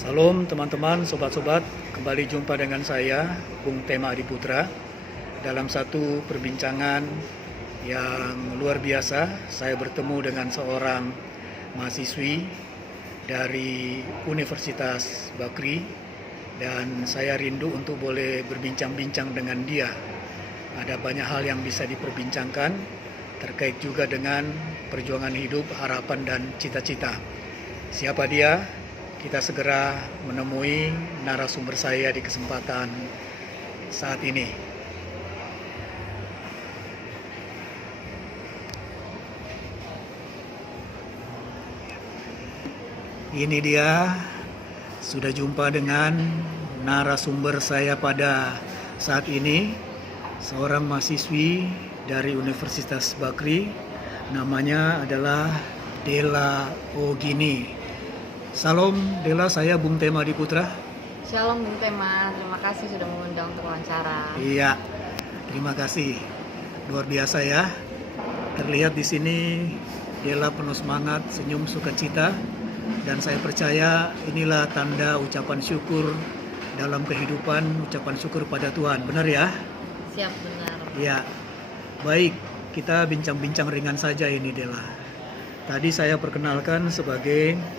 Salam teman-teman, sobat-sobat, kembali jumpa dengan saya, Bung Tema Adiputra, dalam satu perbincangan yang luar biasa. Saya bertemu dengan seorang mahasiswi dari Universitas Bakri dan saya rindu untuk boleh berbincang-bincang dengan dia. Ada banyak hal yang bisa diperbincangkan terkait juga dengan perjuangan hidup, harapan dan cita-cita. Siapa dia? Kita segera menemui narasumber saya di kesempatan saat ini. Ini dia, sudah jumpa dengan narasumber saya pada saat ini, seorang mahasiswi dari Universitas Bakri, namanya adalah Della Ogini. Salam Della, saya Bung Tema Adiputra. Shalom Bung Tema, terima kasih sudah mengundang untuk wawancara. Iya, terima kasih. Luar biasa ya. Terlihat di sini Della penuh semangat, senyum, sukacita, dan saya percaya inilah tanda ucapan syukur dalam kehidupan, ucapan syukur pada Tuhan. Benar ya? Siap, benar. Iya. Baik, kita bincang-bincang ringan saja ini Della. Tadi saya perkenalkan sebagai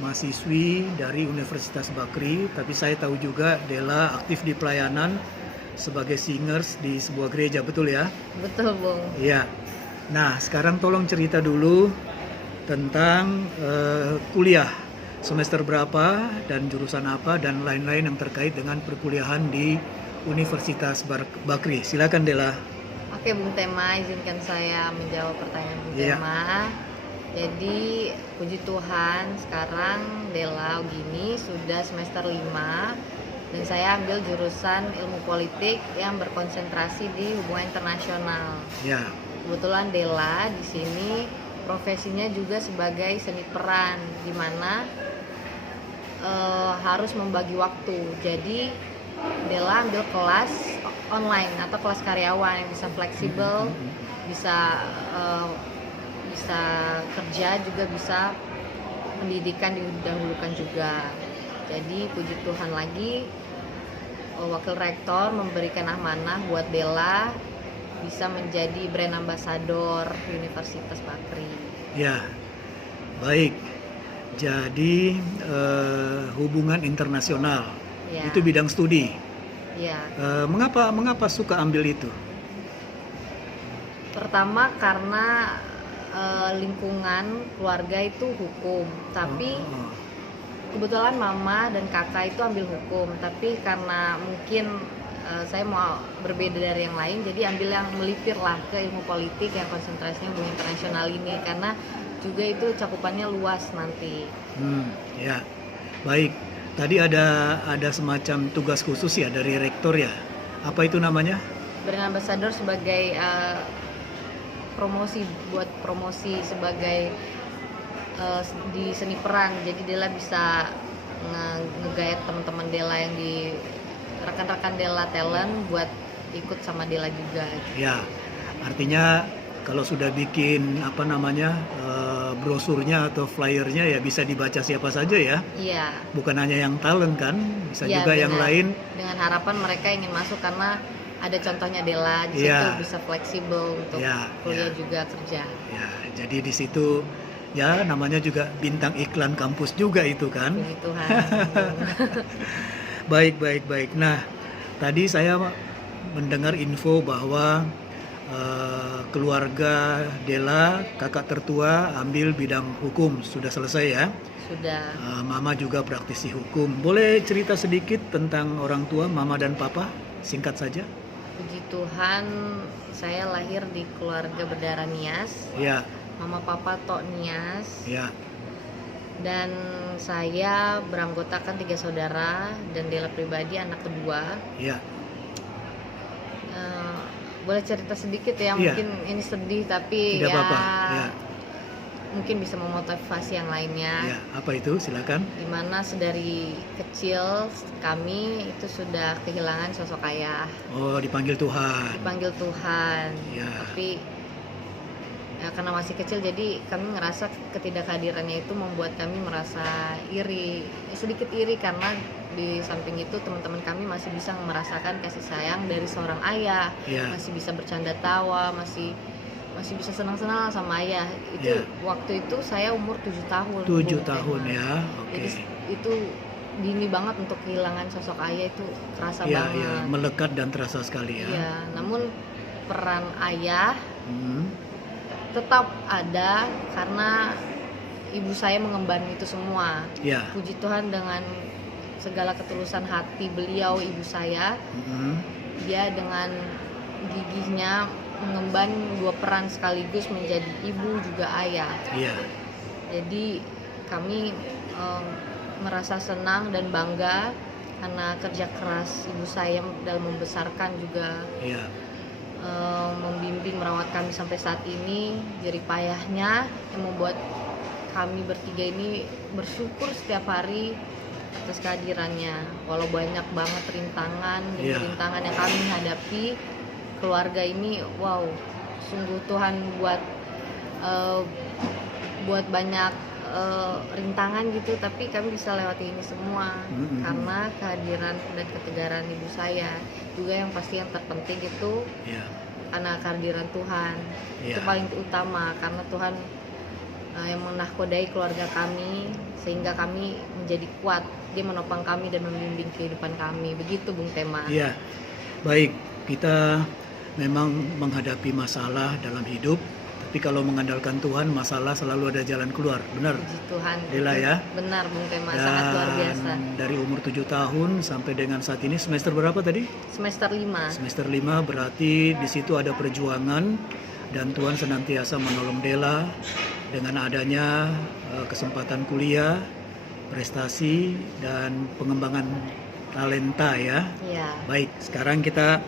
mahasiswi dari Universitas Bakri, tapi saya tahu juga Della aktif di pelayanan sebagai singers di sebuah gereja, betul ya? Betul, Bung. Iya. Nah, sekarang tolong cerita dulu tentang kuliah. Semester berapa dan jurusan apa dan lain-lain yang terkait dengan perkuliahan di Universitas Bakri. Silakan Della. Oke, Bung Tema, izinkan saya menjawab pertanyaan Bung Iya. Tema. Jadi, puji Tuhan, sekarang Della Ogini sudah semester 5 dan saya ambil jurusan ilmu politik yang berkonsentrasi di hubungan internasional. Ya. Kebetulan Della di sini profesinya juga sebagai seni peran, di mana harus membagi waktu. Jadi Della ambil kelas online atau kelas karyawan yang bisa fleksibel, bisa kerja, juga bisa pendidikan didahulukan juga. Jadi puji Tuhan lagi, Wakil Rektor memberikan amanah buat Della bisa menjadi brand ambassador Universitas Bakri. Ya, baik. Jadi hubungan internasional Ya. itu bidang studi. Ya. Mengapa suka ambil itu? Pertama karena lingkungan keluarga itu hukum, tapi kebetulan mama dan kakak itu ambil hukum, tapi karena mungkin saya mau berbeda dari yang lain, jadi ambil yang melipir lah ke ilmu politik yang konsentrasinya hubungan internasional ini, karena juga itu cakupannya luas nanti. Ya, baik. Tadi ada semacam tugas khusus ya dari rektor ya. Apa itu namanya? Brand ambassador sebagai promosi sebagai di seni peran. Jadi Della bisa nge-guide teman-teman Della yang di rekan-rekan Della talent buat ikut sama Della juga. Ya, artinya kalau sudah bikin brosurnya atau flyernya ya bisa dibaca siapa saja ya. Iya. Bukan hanya yang talent kan, bisa Iya, juga yang lain. Dengan harapan mereka ingin masuk karena ada contohnya Della di situ bisa fleksibel untuk kuliah juga kerja. Ya, jadi di situ ya namanya juga bintang iklan kampus juga itu kan. Puji Tuhan. Baik. Nah, tadi saya mendengar info bahwa keluarga Della, kakak tertua, ambil bidang hukum. Sudah selesai ya? Sudah. Mama juga praktisi hukum. Boleh cerita sedikit tentang orang tua, mama dan papa? Singkat saja. Puji Tuhan, saya lahir di keluarga berdarah Nias. Ya. Mama papa Tok Nias. Ya. Dan saya beranggotakan 3 saudara dan Della pribadi anak kedua. Ya. Boleh cerita sedikit ya, mungkin ini sedih tapi tidak ya apa-apa. Ya. Mungkin bisa memotivasi yang lainnya. Ya, apa itu? Silakan. Dimana sedari kecil kami itu sudah kehilangan sosok ayah. Oh, dipanggil Tuhan. Dipanggil Tuhan. Ya. Tapi ya karena masih kecil, jadi kami ngerasa ketidakhadirannya itu membuat kami merasa iri, sedikit iri, karena di samping itu teman-teman kami masih bisa merasakan kasih sayang dari seorang ayah, Iya. masih bisa bercanda tawa, masih bisa senang-senang sama ayah. Itu Iya. waktu itu saya umur 7 tahun. 7 Bung tahun Tema. ya. Oke. Jadi itu dini banget untuk kehilangan sosok ayah, itu kerasa Iya, banget. iya, melekat dan terasa sekali ya. Iya, namun peran ayah Hmm. tetap ada karena ibu saya mengemban itu semua. Ya. Puji Tuhan, dengan segala ketulusan hati beliau, ibu saya, Hmm. dia dengan gigihnya mengemban dua peran sekaligus, menjadi ibu juga ayah. Iya. Jadi kami merasa senang dan bangga karena kerja keras ibu saya dalam membesarkan juga, Iya. membimbing, merawat kami sampai saat ini. Jerih payahnya yang membuat kami bertiga ini bersyukur setiap hari atas kehadirannya. Walau banyak banget rintangan demi Iya. rintangan yang kami hadapi, keluarga ini, wow, sungguh Tuhan buat banyak rintangan gitu, tapi kami bisa lewati ini semua karena kehadiran dan ketegaran ibu saya. Juga yang pasti yang terpenting itu Iya. karena kehadiran Tuhan. Iya. Itu paling utama, karena Tuhan yang menahkodai keluarga kami sehingga kami menjadi kuat. Dia menopang kami dan membimbing kehidupan kami. Begitu Bung Tema. Iya. Baik, kita memang menghadapi masalah dalam hidup, tapi kalau mengandalkan Tuhan, masalah selalu ada jalan keluar. Benar? Puji Tuhan. Dela ya. Benar Bung Tema, sangat luar biasa. Dan dari umur 7 tahun sampai dengan saat ini, semester berapa tadi? Semester 5. Semester 5, berarti di situ ada perjuangan dan Tuhan senantiasa menolong Dela dengan adanya kesempatan kuliah, prestasi dan pengembangan talenta ya. Iya. Baik, sekarang kita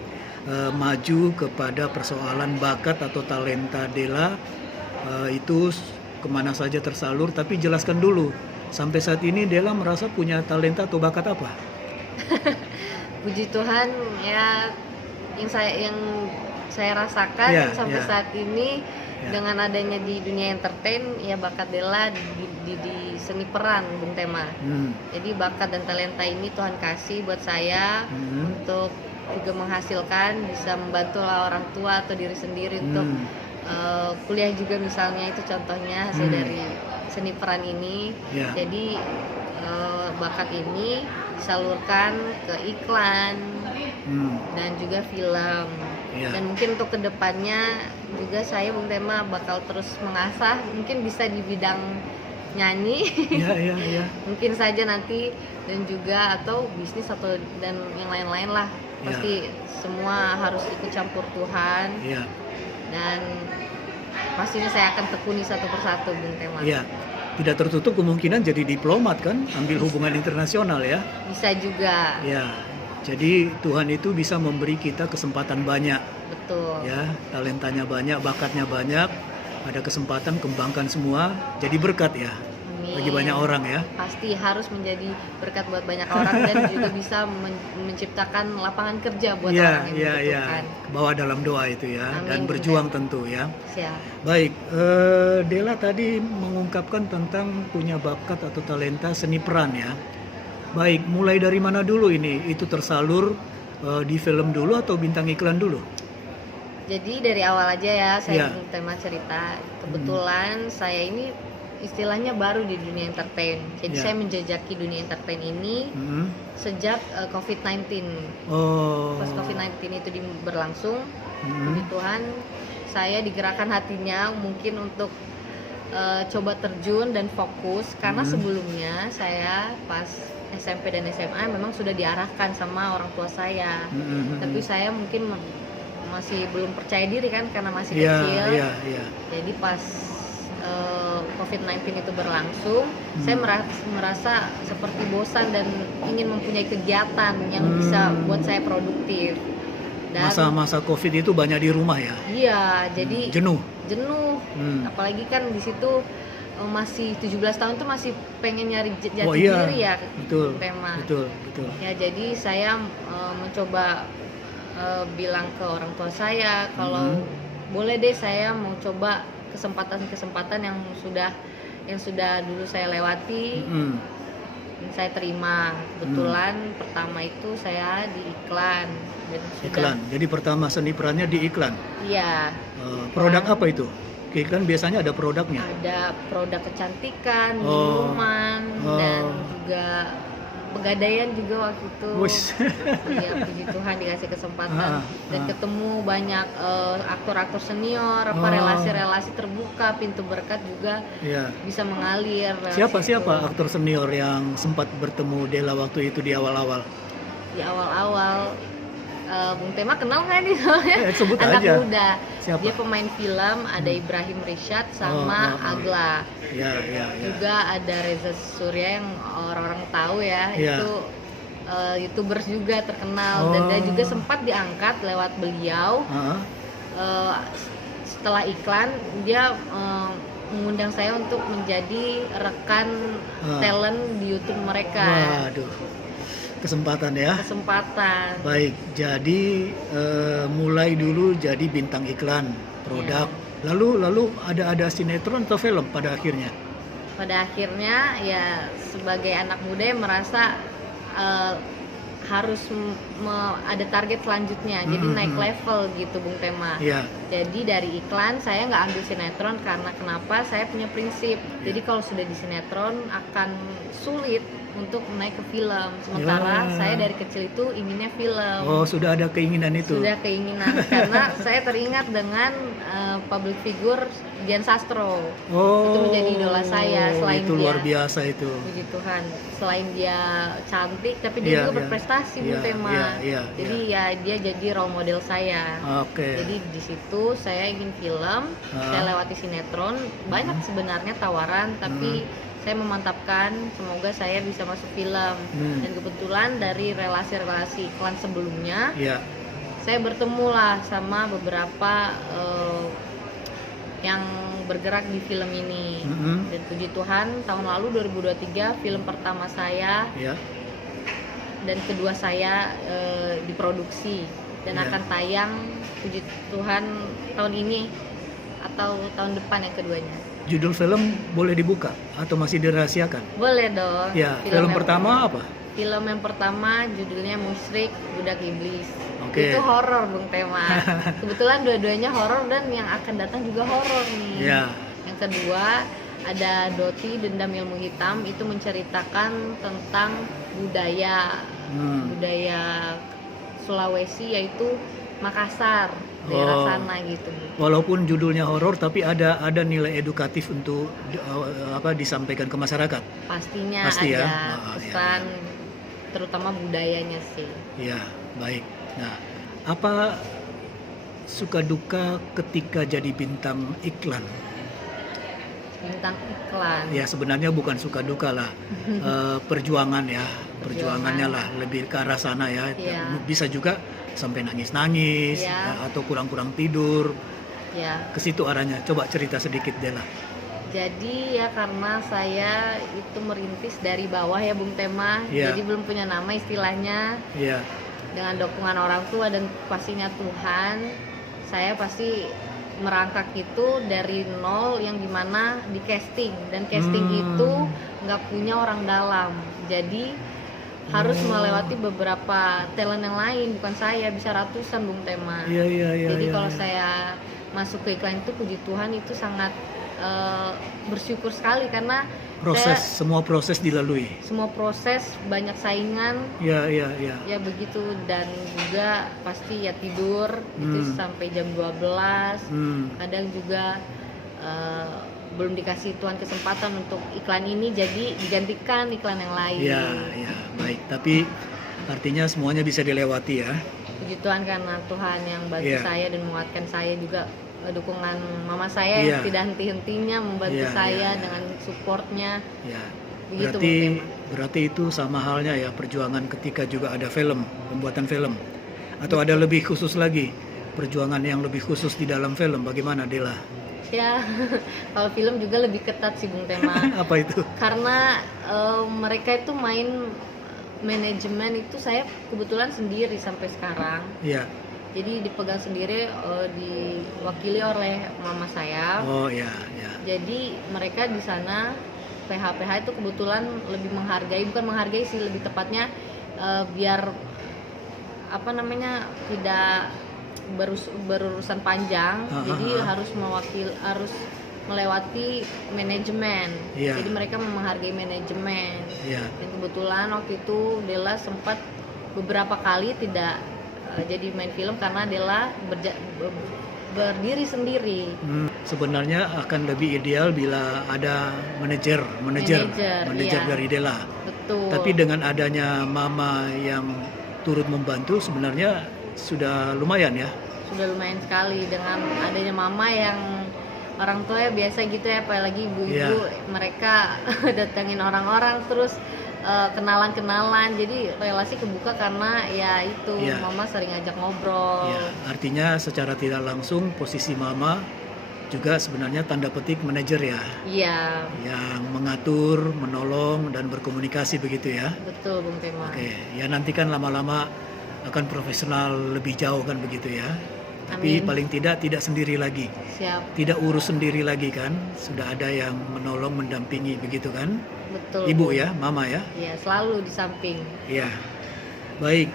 maju kepada persoalan bakat atau talenta Dela, itu kemana saja tersalur, tapi jelaskan dulu sampai saat ini Dela merasa punya talenta atau bakat apa? Puji Tuhan ya, yang saya rasakan Ya, sampai ya. saat ini Ya. dengan adanya di dunia entertain, ya bakat Dela di seni peran Bung Tema. Jadi bakat dan talenta ini Tuhan kasih buat saya untuk juga menghasilkan, bisa membantu orang tua atau diri sendiri untuk kuliah juga, misalnya itu contohnya hasil dari seni peran ini. Ya. Jadi bakat ini disalurkan ke iklan dan juga film. Ya. Dan mungkin untuk kedepannya juga saya Bung Tema bakal terus mengasah, mungkin bisa di bidang nyanyi. Iya, iya, iya. Mungkin saja nanti, dan juga atau bisnis atau dan yang lain-lain lah. Pasti semua harus ikut campur Tuhan. Iya. Dan pastinya saya akan tekuni satu persatu Bung Tema. Iya. Tidak tertutup kemungkinan jadi diplomat kan, ambil hubungan internasional ya. Bisa juga. Ya. Jadi Tuhan itu bisa memberi kita kesempatan banyak Betul. ya, talentanya banyak, bakatnya banyak, ada kesempatan kembangkan semua, jadi berkat ya Amin. bagi banyak orang ya. Pasti harus menjadi berkat buat banyak orang dan juga bisa menciptakan lapangan kerja buat orang yang membutuhkan. Bawa dalam doa itu ya. Amin, Dan berjuang tentu ya. Siap. Baik, Dela tadi mengungkapkan tentang punya bakat atau talenta seni peran ya. Baik, mulai dari mana dulu ini? Itu tersalur di film dulu atau bintang iklan dulu? Jadi dari awal aja ya saya Iya. tema cerita. Kebetulan saya ini istilahnya baru di dunia entertain. Jadi Iya. saya menjajaki dunia entertain ini sejak COVID-19. Oh. Pas COVID-19 itu berlangsung, Mhm. puji Tuhan saya digerakkan hatinya mungkin untuk coba terjun dan fokus, karena sebelumnya saya pas SMP dan SMA memang sudah diarahkan sama orang tua saya. Tapi saya mungkin masih belum percaya diri kan, karena masih kecil. Iya. Jadi pas COVID-19 itu berlangsung, saya merasa seperti bosan dan ingin mempunyai kegiatan yang bisa buat saya produktif. Dan Masa-masa COVID itu banyak di rumah ya. iya, jadi Jenuh. apalagi kan di situ masih 17 tahun tuh masih pengen nyari jati Oh iya, diri ya. betul, Tema. betul. Ya, jadi saya mencoba bilang ke orang tua saya kalau boleh deh saya mau coba kesempatan-kesempatan yang sudah dulu saya lewati. Saya terima. Kebetulan pertama itu saya di iklan dan Iklan. Jadi pertama seni perannya di iklan. Iya. Produk apa itu? Iklan biasanya ada produknya. Ada produk kecantikan, minuman, dan juga pegadaian juga waktu itu. Iya, puji Tuhan dikasih kesempatan dan ketemu banyak aktor-aktor senior, relasi-relasi terbuka, pintu berkat juga bisa mengalir. Siapa aktor senior yang sempat bertemu Della waktu itu di awal-awal? Di awal-awal Bung Tema kenal nggak nih soalnya? Sebut anak aja. muda. Siapa? Dia pemain film, ada Ibrahim Rishad sama Agla. Ya. Juga ada Reza Surya yang orang-orang tahu ya, itu YouTubers juga terkenal dan dia juga sempat diangkat lewat beliau. Setelah iklan dia mengundang saya untuk menjadi rekan talent di YouTube mereka. Waduh. Kesempatan ya. Kesempatan. Baik, jadi mulai dulu jadi bintang iklan produk. Lalu ada sinetron atau film pada akhirnya? Pada akhirnya ya sebagai anak muda yang merasa harus ada target selanjutnya, jadi naik level gitu Bung Tema. Jadi dari iklan saya nggak ambil sinetron karena kenapa? Saya punya prinsip. Jadi kalau sudah di sinetron akan sulit untuk naik ke film. Sementara saya dari kecil itu inginnya film. Oh, sudah ada keinginan itu? Sudah keinginan, karena saya teringat dengan public figure Dian Sastro. Itu menjadi idola saya. Selain itu dia, luar biasa itu. Puji Tuhan. Selain dia cantik, tapi dia juga berprestasi Bung Tema. Jadi ya dia jadi role model saya. Jadi di situ saya ingin film, saya lewati sinetron. Banyak sebenarnya tawaran, tapi saya memantapkan semoga saya bisa masuk film. Dan kebetulan dari relasi-relasi iklan sebelumnya, saya bertemu lah sama beberapa yang bergerak di film ini. Dan puji Tuhan tahun lalu 2023 film pertama saya dan kedua saya diproduksi dan akan tayang puji Tuhan tahun ini atau tahun depan yang keduanya. Judul film boleh dibuka atau masih dirahasiakan? Boleh dong. Ya, film pertama apa? Film yang pertama judulnya Musyrik Budak Iblis. Itu horor Bung Tema. Kebetulan dua-duanya horor dan yang akan datang juga horor nih. Yang kedua ada Doti Dendam Ilmu Hitam, itu menceritakan tentang budaya Sulawesi, yaitu Makassar, daerah sana gitu. Walaupun judulnya horor tapi ada nilai edukatif untuk disampaikan ke masyarakat. Pastinya pasti ada pesan terutama budayanya sih. Ya, baik. Nah, apa suka duka ketika jadi bintang iklan? Bintang iklan. Ya sebenarnya bukan suka duka lah, perjuangannya lah lebih ke arah sana ya. Bisa juga sampai nangis-nangis atau kurang-kurang tidur. Ke situ arahnya. Coba cerita sedikit Della. Jadi ya karena saya itu merintis dari bawah ya Bung Tema, jadi belum punya nama istilahnya. Dengan dukungan orang tua dan pastinya Tuhan, saya pasti merangkak itu dari nol yang dimana di casting, dan casting itu nggak punya orang dalam, jadi harus melewati beberapa talent yang lain, bukan saya, bisa ratusan Bung Tema. Jadi kalau saya masuk ke iklan itu puji Tuhan itu sangat bersyukur sekali karena semua proses dilalui. Semua proses, banyak saingan. Ya begitu, dan juga pasti ya tidur itu sampai jam 12. Kadang juga belum dikasih Tuhan kesempatan untuk iklan ini, jadi digantikan iklan yang lain. Baik. Tapi artinya semuanya bisa dilewati ya. Puji Tuhan karena Tuhan yang bantu saya dan menguatkan saya, juga dukungan mama saya yang tidak henti-hentinya membantu saya dengan supportnya. Berarti itu sama halnya ya perjuangan ketika juga ada film, pembuatan film. Atau ada lebih khusus lagi, perjuangan yang lebih khusus di dalam film, bagaimana Della? Ya, kalau film juga lebih ketat sih Bung Tema. Apa itu? Karena mereka itu main manajemen itu saya kebetulan sendiri sampai sekarang. Jadi dipegang sendiri, diwakili oleh mama saya. Oh ya, ya. Jadi mereka di sana PH-PH itu kebetulan lebih menghargai, bukan menghargai sih, lebih tepatnya biar apa namanya tidak berurusan panjang. Jadi harus melewati manajemen. Iya. Jadi mereka menghargai manajemen. Iya. Dan kebetulan waktu itu Della sempat beberapa kali tidak jadi main film karena Della berdiri sendiri. Sebenarnya akan lebih ideal bila ada manajer Iya. dari Della. Betul. Tapi dengan adanya mama yang turut membantu sebenarnya sudah lumayan ya. Sudah lumayan sekali dengan adanya mama yang orang tua ya biasa gitu ya, apalagi ibu-ibu mereka datangin orang-orang terus kenalan-kenalan, jadi relasi kebuka karena ya itu mama sering ngajak ngobrol. Ya, artinya secara tidak langsung posisi mama juga sebenarnya tanda petik manajer ya. Iya. Yang mengatur, menolong dan berkomunikasi begitu ya. Betul Bung Tema. Oke, ya nanti kan lama-lama akan profesional lebih jauh kan begitu ya. Tapi paling tidak sendiri lagi. Siap. Tidak urus sendiri lagi kan. Sudah ada yang menolong, mendampingi begitu kan. Betul. Ibu ya, mama ya. Iya, selalu di samping. Iya. Baik,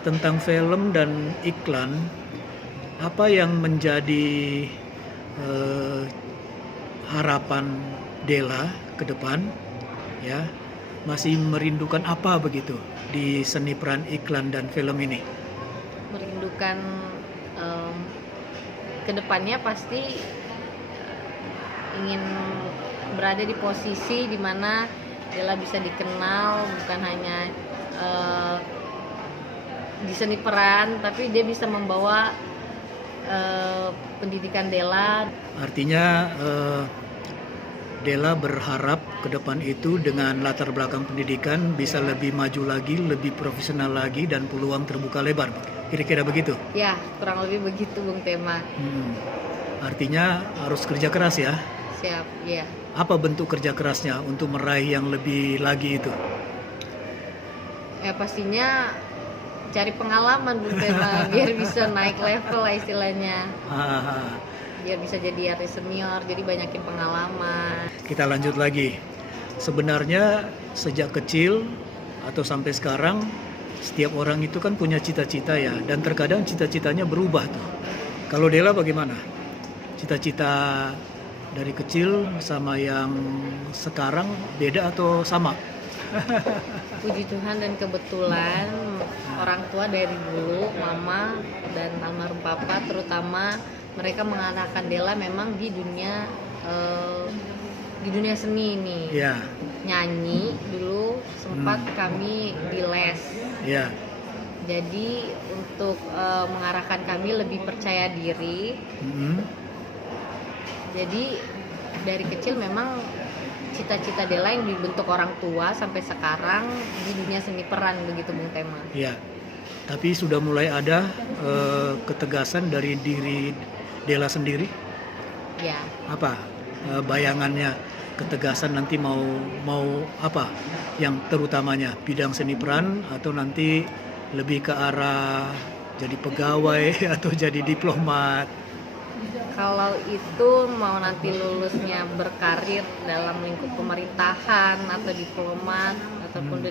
tentang film dan iklan, apa yang menjadi harapan Della ke depan ya? Masih merindukan apa begitu di seni peran iklan dan film ini? Merindukan kedepannya pasti ingin berada di posisi di mana Della bisa dikenal bukan hanya di seni peran, tapi dia bisa membawa pendidikan Della. Artinya Della berharap ke depan itu dengan latar belakang pendidikan bisa lebih maju lagi, lebih profesional lagi dan peluang terbuka lebar. Kira-kira begitu? Ya, kurang lebih begitu Bung Tema. Artinya harus kerja keras ya? Siap, ya. Apa bentuk kerja kerasnya untuk meraih yang lebih lagi itu? Ya pastinya cari pengalaman Bung Tema biar bisa naik level lah istilahnya. Biar bisa jadi artis senior, jadi banyakin pengalaman. Kita lanjut lagi. Sebenarnya sejak kecil atau sampai sekarang setiap orang itu kan punya cita-cita ya, dan terkadang cita-citanya berubah tuh. Kalau Della bagaimana? Cita-cita dari kecil sama yang sekarang beda atau sama? Puji Tuhan dan kebetulan orang tua dari dulu, mama dan almarhum papa terutama, mereka mengarahkan Della memang di dunia seni ini. Ya. Nyanyi dulu sempat kami di les. Ya. Jadi untuk mengarahkan kami lebih percaya diri. Jadi dari kecil memang cita-cita Della yang dibentuk orang tua sampai sekarang di dunia seni peran begitu Bung Tema. Ya. Tapi sudah mulai ada ketegasan dari diri Della sendiri? Ya. Apa bayangannya, ketegasan nanti mau apa yang terutamanya, bidang seni peran atau nanti lebih ke arah jadi pegawai atau jadi diplomat? Kalau itu mau nanti lulusnya berkarir dalam lingkup pemerintahan atau diplomat ataupun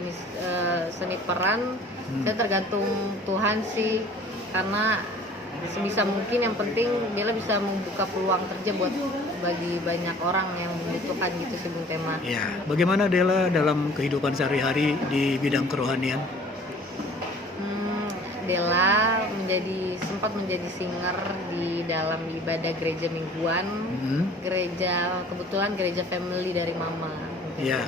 seni peran, saya tergantung Tuhan sih, karena sebisa mungkin yang penting dia bisa membuka peluang kerja bagi banyak orang yang membutuhkan gitu sih Bung Tema. Ya, bagaimana Della dalam kehidupan sehari-hari di bidang kerohanian? Della sempat menjadi singer di dalam ibadah gereja mingguan, kebetulan gereja family dari mama. Ya,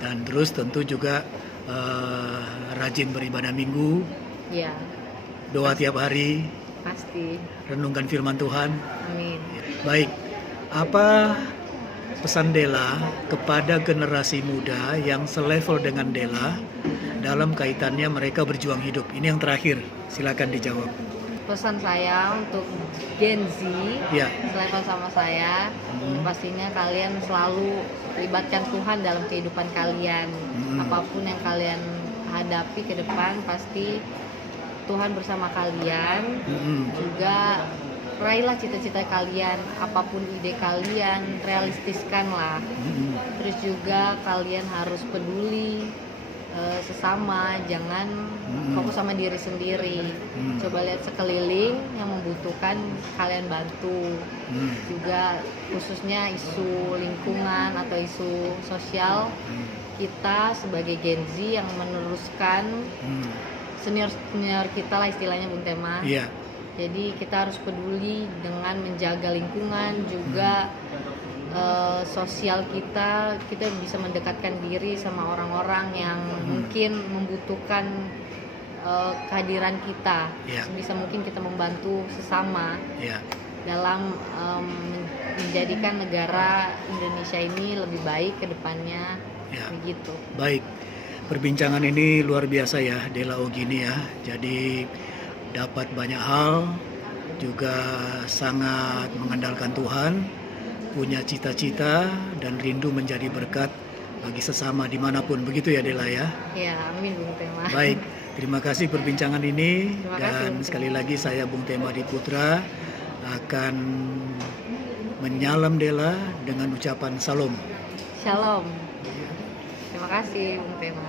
dan terus tentu juga rajin beribadah minggu. Ya. Doa tiap hari. Pasti. Renungkan firman Tuhan. Amin. Baik, apa pesan Della kepada generasi muda yang selevel dengan Della dalam kaitannya mereka berjuang hidup? Ini yang terakhir, silakan dijawab. Pesan saya untuk Gen Z, selevel sama saya, pastinya kalian selalu libatkan Tuhan dalam kehidupan kalian. Apapun yang kalian hadapi ke depan, pasti Tuhan bersama kalian, juga raihlah cita-cita kalian, apapun ide kalian, realistiskanlah. Terus juga kalian harus peduli sesama, jangan fokus sama diri sendiri. Coba lihat sekeliling yang membutuhkan, kalian bantu. Juga khususnya isu lingkungan atau isu sosial, kita sebagai Gen Z yang meneruskan senior kita lah istilahnya, Bung Tema. Iya. Jadi kita harus peduli dengan menjaga lingkungan, juga sosial kita bisa mendekatkan diri sama orang-orang yang mungkin membutuhkan kehadiran kita. Sebisa mungkin kita membantu sesama dalam menjadikan negara Indonesia ini lebih baik ke depannya. Begitu. Baik, perbincangan ini luar biasa ya, Dela Ogini ya. Jadi dapat banyak hal, juga sangat mengandalkan Tuhan, punya cita-cita dan rindu menjadi berkat bagi sesama dimanapun, begitu ya Dela ya? Ya, amin Bung Tema. Baik, terima kasih perbincangan ini. Terima Dan kasih, Bung sekali lagi saya Bung Tema Adiputra akan menyalam Dela dengan ucapan salam. Shalom. Terima kasih Bung Tema.